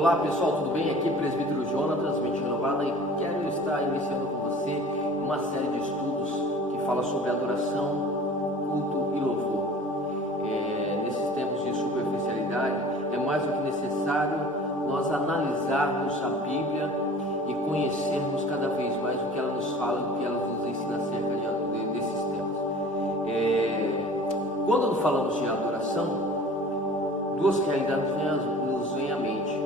Olá pessoal, tudo bem? Aqui é Presbítero Jonatas, Mente Renovada, e quero estar iniciando com você uma série de estudos que fala sobre adoração, culto e louvor. Nesses tempos de superficialidade, é mais do que necessário nós analisarmos a Bíblia e conhecermos cada vez mais o que ela nos fala e o que ela nos ensina acerca desses temas. Quando falamos de adoração, duas realidades nos vêm à mente: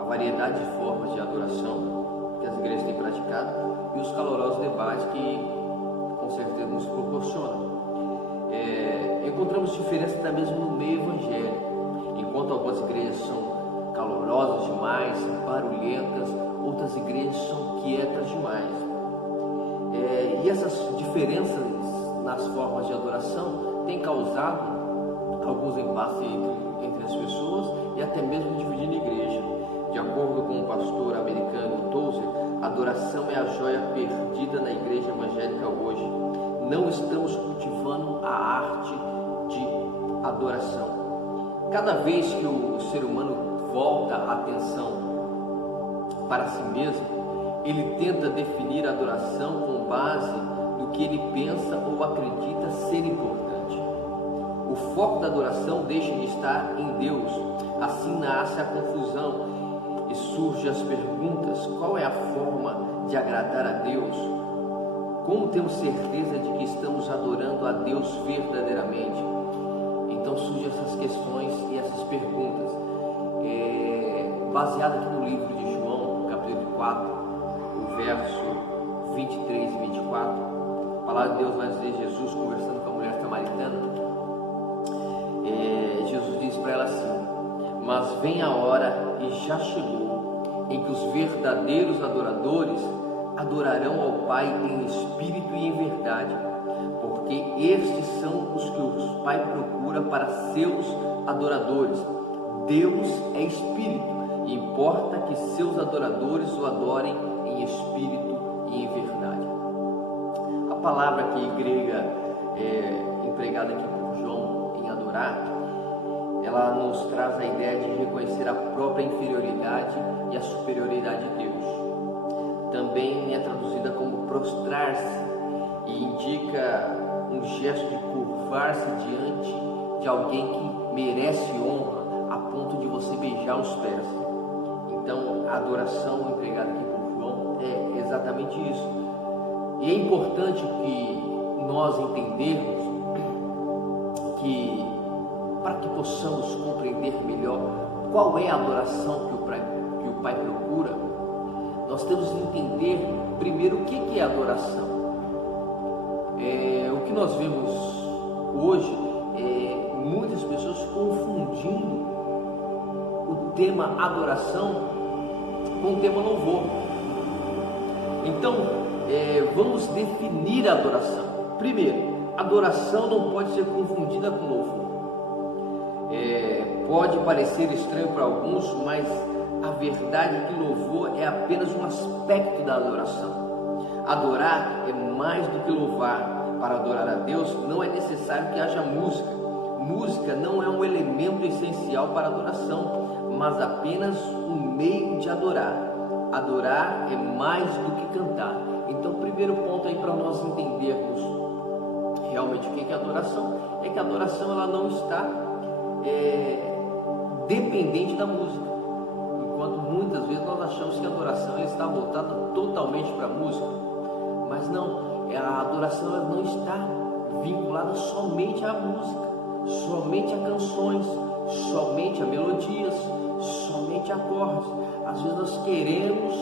a variedade de formas de adoração que as igrejas têm praticado e os calorosos debates que com certeza nos proporcionam. Encontramos diferença até mesmo no meio evangélico. Enquanto algumas igrejas são calorosas demais, barulhentas, outras igrejas são quietas demais. E essas diferenças nas formas de adoração têm causado alguns embates entre as pessoas e até mesmo dividindo a igreja. De acordo com o pastor americano Tozer, adoração é a joia perdida na igreja evangélica hoje. Não estamos cultivando a arte de adoração. Cada vez que o ser humano volta a atenção para si mesmo, ele tenta definir a adoração com base no que ele pensa ou acredita ser importante. O foco da adoração deixa de estar em Deus. Assim nasce a confusão e surgem as perguntas: qual é a forma de agradar a Deus? Como temos certeza de que estamos adorando a Deus verdadeiramente? Então surgem essas questões e essas perguntas. Baseado aqui no livro de João, capítulo 4, o verso 23 e 24, a palavra de Deus vai dizer: Jesus conversando com a mulher samaritana, Jesus diz para ela assim: mas vem a hora, e já chegou, em que os verdadeiros adoradores adorarão ao Pai em espírito e em verdade, porque estes são os que o Pai procura para seus adoradores. Deus é espírito, e importa que seus adoradores o adorem em espírito e em verdade. A palavra aqui grega empregada aqui por João em adorar, ela nos traz a ideia de reconhecer a própria inferioridade e a superioridade de Deus. Também é traduzida como prostrar-se e indica um gesto de curvar-se diante de alguém que merece honra a ponto de você beijar os pés. Então, a adoração empregada aqui por João é exatamente isso. E é importante que nós entendermos que, para que possamos compreender melhor qual é a adoração que o Pai procura, nós temos que entender primeiro o que é adoração. O que nós vemos hoje é muitas pessoas confundindo o tema adoração com o tema louvor. Então, vamos definir a adoração. Primeiro, adoração não pode ser confundida com louvor. Pode parecer estranho para alguns, mas a verdade é que louvor é apenas um aspecto da adoração. Adorar é mais do que louvar. Para adorar a Deus não é necessário que haja música. Música não é um elemento essencial para a adoração, mas apenas um meio de adorar. Adorar é mais do que cantar. Então, o primeiro ponto aí para nós entendermos realmente o que é adoração é que a adoração ela não está dependente da música. Enquanto muitas vezes nós achamos que a adoração ela está voltada totalmente para a música, mas não. A adoração ela não está vinculada somente à música, somente a canções, somente a melodias, somente a acordes. Às vezes nós queremos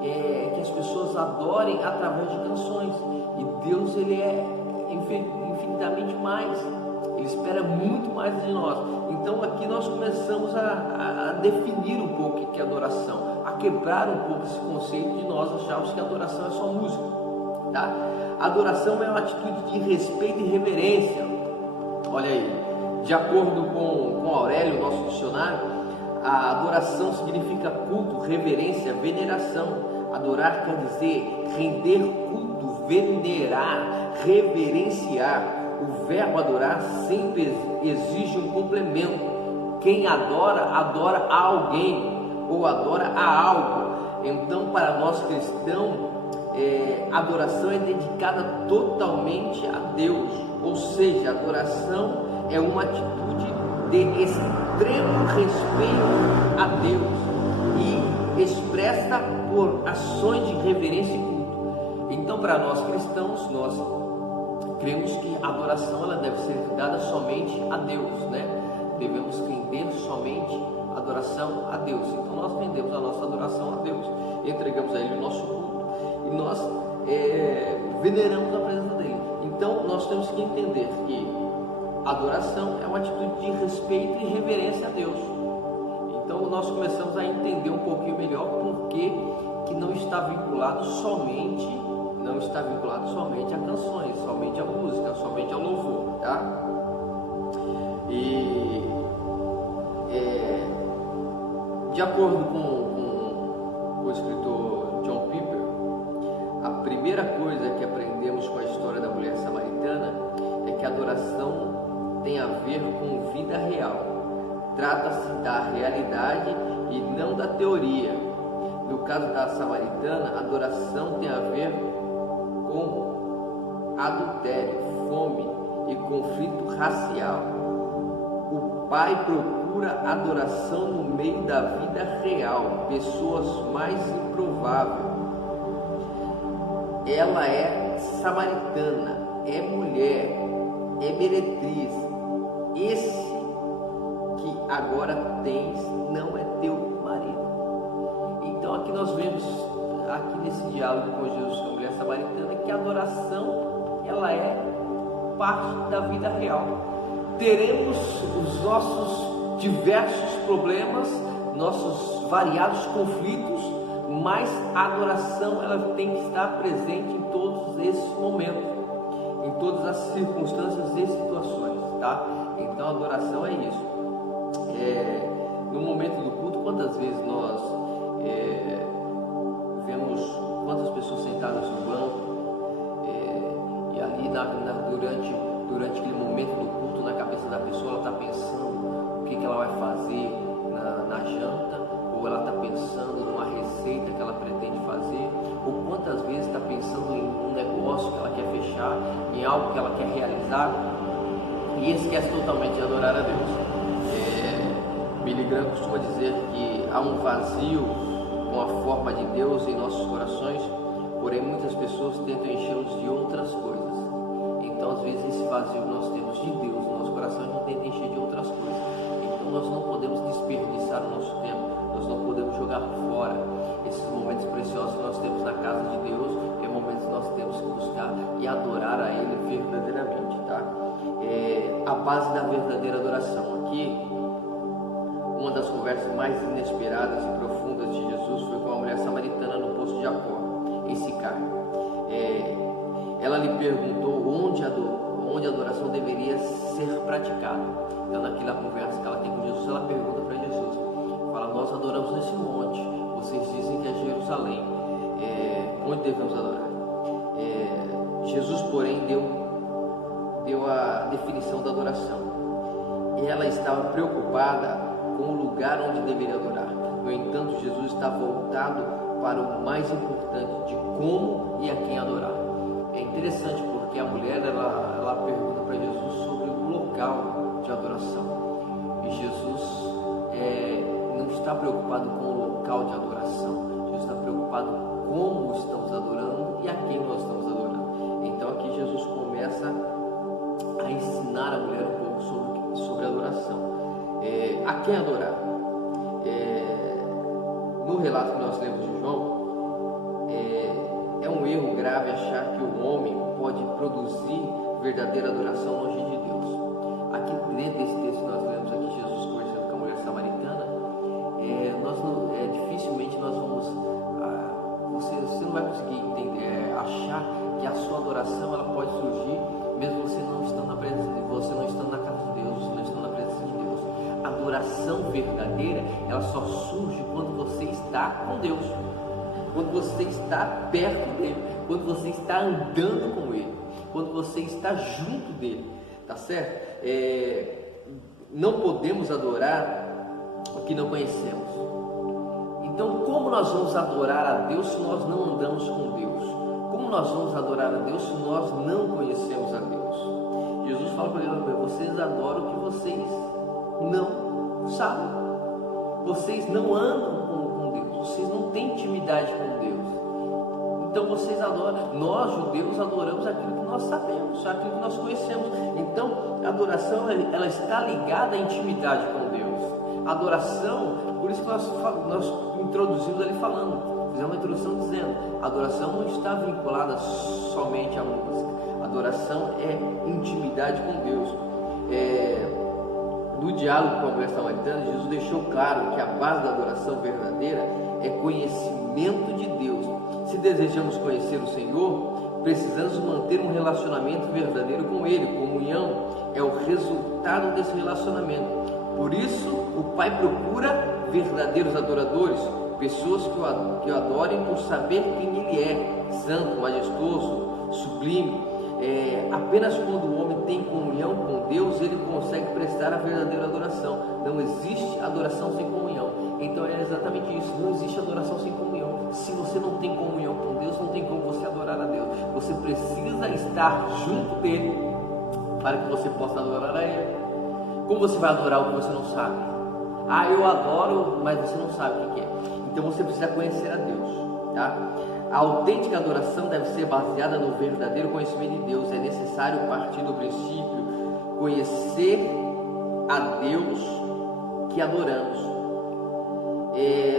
que as pessoas adorem através de canções, e Deus ele é infinitamente mais. Ele espera muito mais de nós. Então aqui nós começamos a definir um pouco o que é adoração, a quebrar um pouco esse conceito de nós acharmos que a adoração é só música, tá? A adoração é uma atitude de respeito e reverência. Olha aí, de acordo com Aurélio, nosso dicionário, a adoração significa culto, reverência, veneração. Adorar quer dizer render culto, venerar, reverenciar. O verbo adorar sempre exige um complemento. Quem adora, adora a alguém. ou adora a algo. Então, para nós cristãos, adoração é dedicada totalmente a Deus, ou seja, adoração é uma atitude de extremo respeito a Deus e expressa por ações de reverência e culto. Então, para nós cristãos, nós cremos que a adoração ela deve ser dada somente a Deus, né? Devemos render somente a adoração a Deus. Então nós rendemos a nossa adoração a Deus, entregamos a Ele o nosso culto e nós veneramos a presença dEle. Então nós temos que entender que a adoração é uma atitude de respeito e reverência a Deus. Então nós começamos a entender um pouquinho melhor porque que não está vinculado somente a canções, somente a música, somente ao louvor, tá? E de acordo com o escritor John Piper, a primeira coisa que aprendemos com a história da mulher samaritana é que a adoração tem a ver com vida real. Trata-se da realidade e não da teoria. No caso da samaritana, a adoração tem a ver com adultério, fome e conflito racial. O pai procura adoração no meio da vida real, pessoas mais improváveis. Ela é samaritana, é mulher, é meretriz. Esse que agora tens não é teu marido. Então aqui nós vemos, aqui nesse diálogo com Jesus com a mulher samaritana, que a adoração ela é parte da vida real. Teremos os nossos diversos problemas, nossos variados conflitos, mas a adoração ela tem que estar presente em todos esses momentos, em todas as circunstâncias e situações, tá? Então a adoração é isso. No momento do culto, quantas vezes nós vemos quantas pessoas sentadas no banco e ali durante aquele momento do culto, na cabeça da pessoa ela está pensando o que ela vai fazer na janta, ou ela está pensando numa receita que ela pretende fazer, ou quantas vezes está pensando em um negócio que ela quer fechar, em algo que ela quer realizar e esquece totalmente de adorar a Deus. Billy Graham costuma dizer que há um vazio com a forma de Deus em nossos corações, porém muitas pessoas tentam enchê-los de outras coisas. Então às vezes esse vazio que nós temos de Deus no nosso coração, a gente tenta encher de outras coisas. Então nós não podemos desperdiçar o nosso tempo, nós não podemos jogar fora esses momentos preciosos que nós temos na casa de Deus, é momentos que nós temos que buscar e adorar a Ele verdadeiramente, tá? A base da verdadeira adoração. Aqui, uma das conversas mais inesperadas e profundas de Jesus foi com a mulher samaritana no poço de Jacó, em Sicar. Ela lhe perguntou onde a adoração deveria ser praticada. Então, naquela conversa que ela tem com Jesus, ela pergunta para Jesus, fala: nós adoramos nesse monte, vocês dizem que é Jerusalém, onde devemos adorar? Jesus, porém, deu a definição da adoração. Ela estava preocupada com o lugar onde deveria adorar. No entanto, Jesus está voltado para o mais importante, de como e a quem adorar. É interessante porque a mulher ela pergunta para Jesus sobre o local de adoração. E Jesus não está preocupado com o local de adoração. Jesus está preocupado com como estamos adorando e a quem nós estamos adorando. Então aqui Jesus começa a ensinar a mulher um pouco sobre adoração. A quem adorar? No relato que nós lemos de João, é um erro grave achar que o homem pode produzir verdadeira adoração longe de Deus. Aqui dentro desse texto que nós lemos aqui, Jesus conversando com a mulher samaritana, dificilmente nós vamos, você não vai conseguir entender, achar que a sua adoração ela pode surgir mesmo você não estando na presença de Deus, você não estando na casa de Deus, você não estando na presença de Deus. A adoração verdadeira, ela só surge quando você está com Deus, quando você está perto dele, quando você está andando com ele, quando você está junto dele, tá certo? Não podemos adorar o que não conhecemos. Então, como nós vamos adorar a Deus se nós não andamos com Deus? Como nós vamos adorar a Deus se nós não conhecemos a Deus? Jesus fala para ele: vocês adoram o que vocês não sabem. Vocês não andam com Deus, vocês não têm intimidade com Deus. Então vocês adoram. Nós, judeus, adoramos aquilo que nós sabemos, aquilo que nós conhecemos. Então a adoração, ela está ligada à intimidade com Deus. A adoração, por isso que nós introduzimos ali falando, fizemos uma introdução dizendo: a adoração não está vinculada somente à música. A adoração é intimidade com Deus. No diálogo com a mulher samaritana, Jesus deixou claro que a base da adoração verdadeira é conhecimento de Deus. Se desejamos conhecer o Senhor, precisamos manter um relacionamento verdadeiro com Ele. Comunhão é o resultado desse relacionamento. Por isso, o Pai procura verdadeiros adoradores, pessoas que o adorem por saber quem Ele é, santo, majestoso, sublime. Apenas quando o homem tem comunhão com Deus, ele consegue prestar a verdadeira adoração. Não existe adoração sem comunhão. Então é exatamente isso, não existe adoração sem comunhão. Se você não tem comunhão com Deus, não tem como você adorar a Deus. Você precisa estar junto dele para que você possa adorar a Ele. Como você vai adorar o que você não sabe? Eu adoro, mas você não sabe o que é. Então você precisa conhecer a Deus, tá? A autêntica adoração deve ser baseada no verdadeiro conhecimento de Deus. É necessário partir do princípio: conhecer a Deus que adoramos.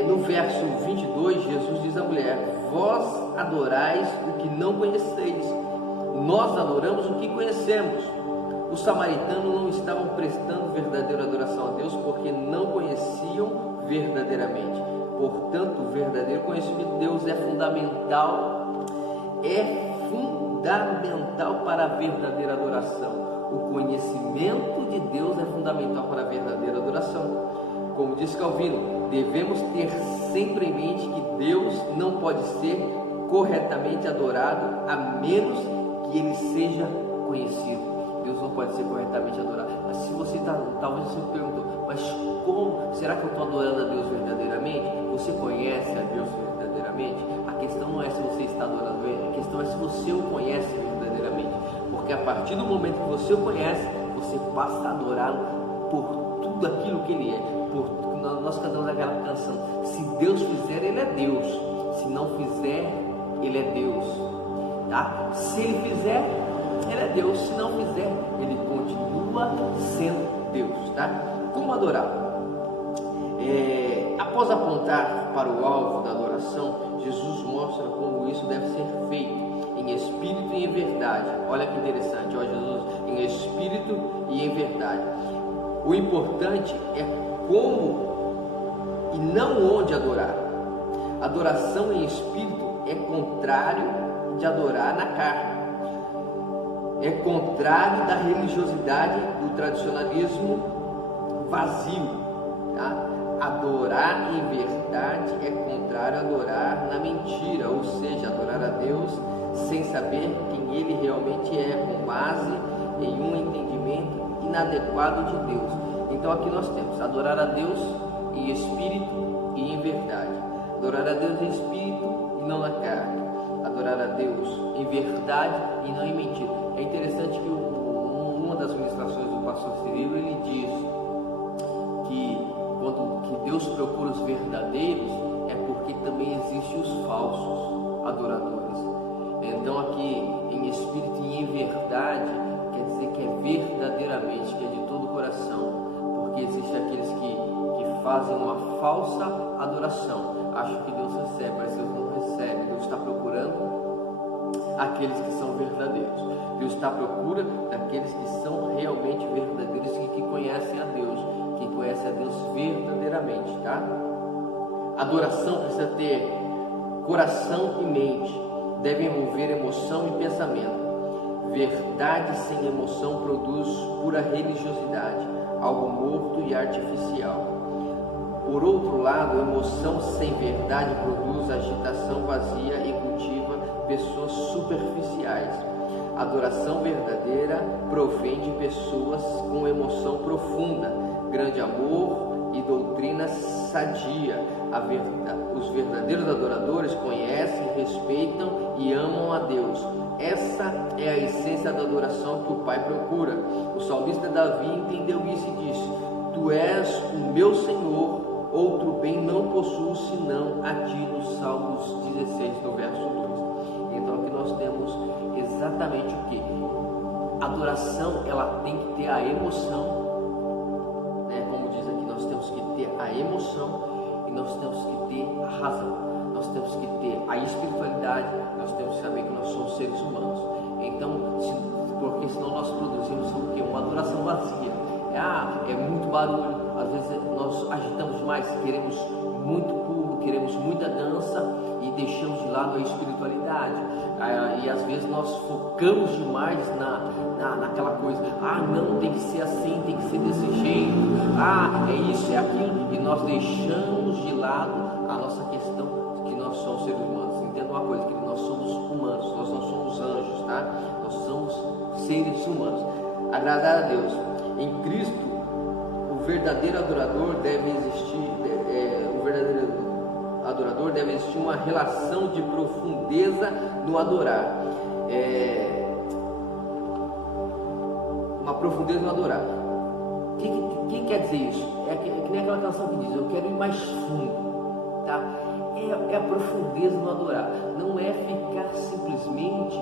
No verso 22, Jesus diz à mulher: vós adorais o que não conheceis, nós adoramos o que conhecemos. Os samaritanos não estavam prestando verdadeira adoração a Deus porque não conheciam verdadeiramente. Portanto, o verdadeiro conhecimento de Deus é fundamental para a verdadeira adoração. O conhecimento de Deus é fundamental para a verdadeira adoração. Como diz Calvino, devemos ter sempre em mente que Deus não pode ser corretamente adorado a menos que Ele seja conhecido. Deus não pode ser corretamente adorado. Mas se você talvez você me perguntou: mas como? Será que eu estou adorando a Deus verdadeiramente? Você conhece a Deus verdadeiramente? A questão não é se você está adorando Ele, a questão é se você o conhece verdadeiramente. Porque a partir do momento que você o conhece, você passa a adorá-lo por tudo aquilo que Ele é. Nós cantamos aquela canção: se Deus fizer, Ele é Deus. Se não fizer, Ele é Deus. Tá? Se Ele fizer, Ele é Deus. Se não fizer, Ele continua sendo Deus. Tá? Como adorar? Após apontar para o alvo da adoração, Jesus mostra como isso deve ser feito: em espírito e em verdade. Olha que interessante, Jesus, em espírito e em verdade. O importante é como e não onde adorar. Adoração em espírito é contrário de adorar na carne. É contrário da religiosidade, do tradicionalismo vazio. Tá? Adorar em verdade é contrário a adorar na mentira, ou seja, adorar a Deus sem saber quem Ele realmente é, com base em um entendimento inadequado de Deus. Então aqui nós temos adorar a Deus em espírito e em verdade. Adorar a Deus em espírito e não na carne. Adorar a Deus em verdade e não em mentira. É interessante que uma das ministrações do pastor Cirilo, ele diz que Deus procura os verdadeiros, é porque também existem os falsos adoradores. Então aqui em espírito e em verdade quer dizer que é verdadeiramente, que é de todo o coração, porque existem aqueles que fazem uma falsa adoração, acham que Deus recebe, mas Deus não recebe. Deus está procurando aqueles que são verdadeiros. Deus está à procura daqueles que são realmente verdadeiros e que conhecem a Deus, que conhecem a Deus verdadeiramente, tá? Adoração precisa ter coração e mente, deve envolver emoção e pensamento. Verdade sem emoção produz pura religiosidade, algo morto e artificial. Por outro lado, emoção sem verdade produz agitação vazia e cultiva pessoas superficiais. Adoração verdadeira provém de pessoas com emoção profunda, grande amor e doutrina sadia. Os verdadeiros adoradores conhecem, respeitam e amam a Deus. Essa é a essência da adoração que o Pai procura. O salmista Davi entendeu isso e disse: Tu és o meu Senhor, outro bem não possuo senão a ti, no Salmos 16, no verso 2. Então aqui nós temos exatamente o que? A adoração, ela tem que ter a emoção, né? Como diz aqui, nós temos que ter a emoção e nós temos que ter a razão. Nós temos que ter a espiritualidade, nós temos que saber que nós somos seres humanos. Então, porque senão nós produzimos o quê? Uma adoração vazia. É muito barulho, às vezes nós agitamos demais, queremos muito pulo, queremos muita dança e deixamos de lado a espiritualidade. E às vezes nós focamos demais naquela coisa, não, tem que ser assim, tem que ser desse jeito, é isso, é aquilo, e nós deixamos de lado a nossa questão que nós somos seres humanos. Entenda uma coisa, que nós somos humanos, nós não somos anjos, tá? Nós somos seres humanos. Agradar a Deus. Em Cristo, o verdadeiro adorador deve existir, uma relação de profundeza no adorar. Uma profundeza no adorar. O que quer dizer isso? É que nem aquela canção que diz: eu quero ir mais fundo, tá? É a profundeza no adorar. Não é ficar simplesmente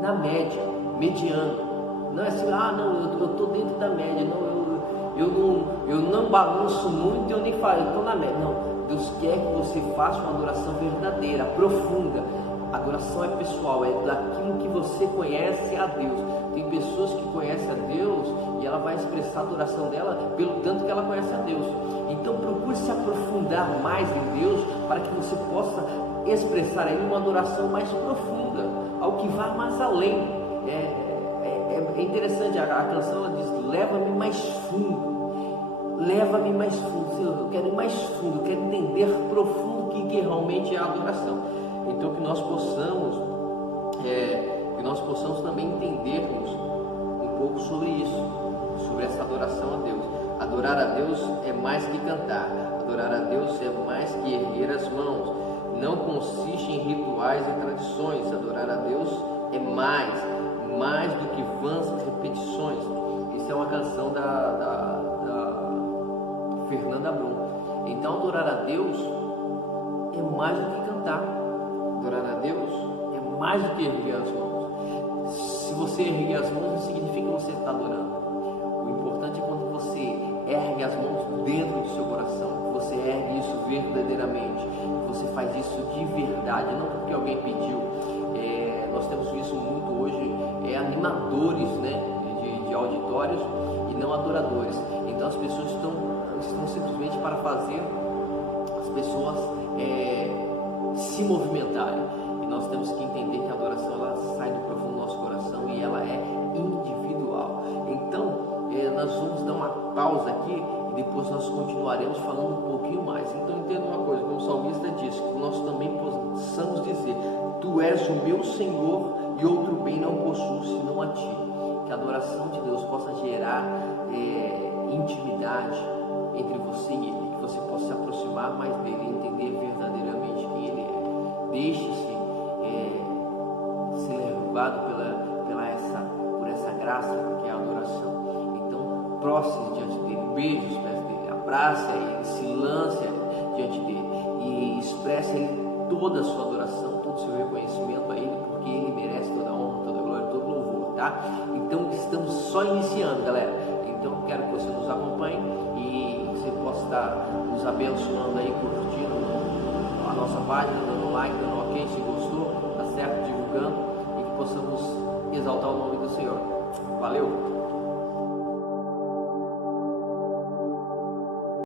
na média, mediano. Não é assim, eu estou dentro da média, eu não balanço muito, eu nem falo, eu estou na média. Não, Deus quer que você faça uma adoração verdadeira, profunda. A adoração é pessoal, é daquilo que você conhece a Deus. Tem pessoas que conhecem a Deus e ela vai expressar a adoração dela pelo tanto que ela conhece a Deus. Então procure se aprofundar mais em Deus para que você possa expressar a Ele uma adoração mais profunda, algo que vá mais além. É interessante, a canção ela diz: leva-me mais fundo, leva-me mais fundo, Senhor, eu quero ir mais fundo, eu quero entender profundo o que realmente é a adoração. Então que nós possamos também entendermos um pouco sobre isso, sobre essa adoração a Deus. Adorar a Deus é mais que cantar, adorar a Deus é mais que erguer as mãos, não consiste em rituais e tradições. Adorar a Deus é mais do que vãs repetições. Isso é uma canção da Fernanda Brum. Então adorar a Deus é mais do que cantar. Adorar a Deus é mais do que erguer as mãos. Se você erguer as mãos, não significa que você está adorando. O importante é quando você ergue as mãos dentro do seu coração, que você ergue isso verdadeiramente, que você faz isso de verdade, não porque alguém pediu. Nós temos visto muito hoje animadores, né, de auditórios e não adoradores. Então as pessoas estão simplesmente para fazer as pessoas se movimentarem. E nós temos que entender que a adoração ela sai do profundo do nosso coração e ela é individual. Então nós vamos dar uma pausa aqui e depois nós continuaremos falando um pouquinho mais. Então entenda uma coisa, como o salmista disse, que nós também possamos dizer: Tu és o meu Senhor e outro bem não possuo senão a Ti. Que a adoração de Deus possa gerar intimidade entre você e Ele, que você possa se aproximar mais dele e entender verdadeiramente quem Ele é. Deixe-se ser levado por essa graça que é a adoração. Então prostre diante dele, beije os pés dele, abrace ele, se lance diante dele e expresse a ele toda a sua adoração, todo o seu reconhecimento a Ele, porque Ele merece toda a honra, toda a glória, todo o louvor, tá? Então estamos só iniciando, galera. Então quero que você nos acompanhe e você possa estar nos abençoando aí, curtindo a nossa página, dando like, dando ok se gostou.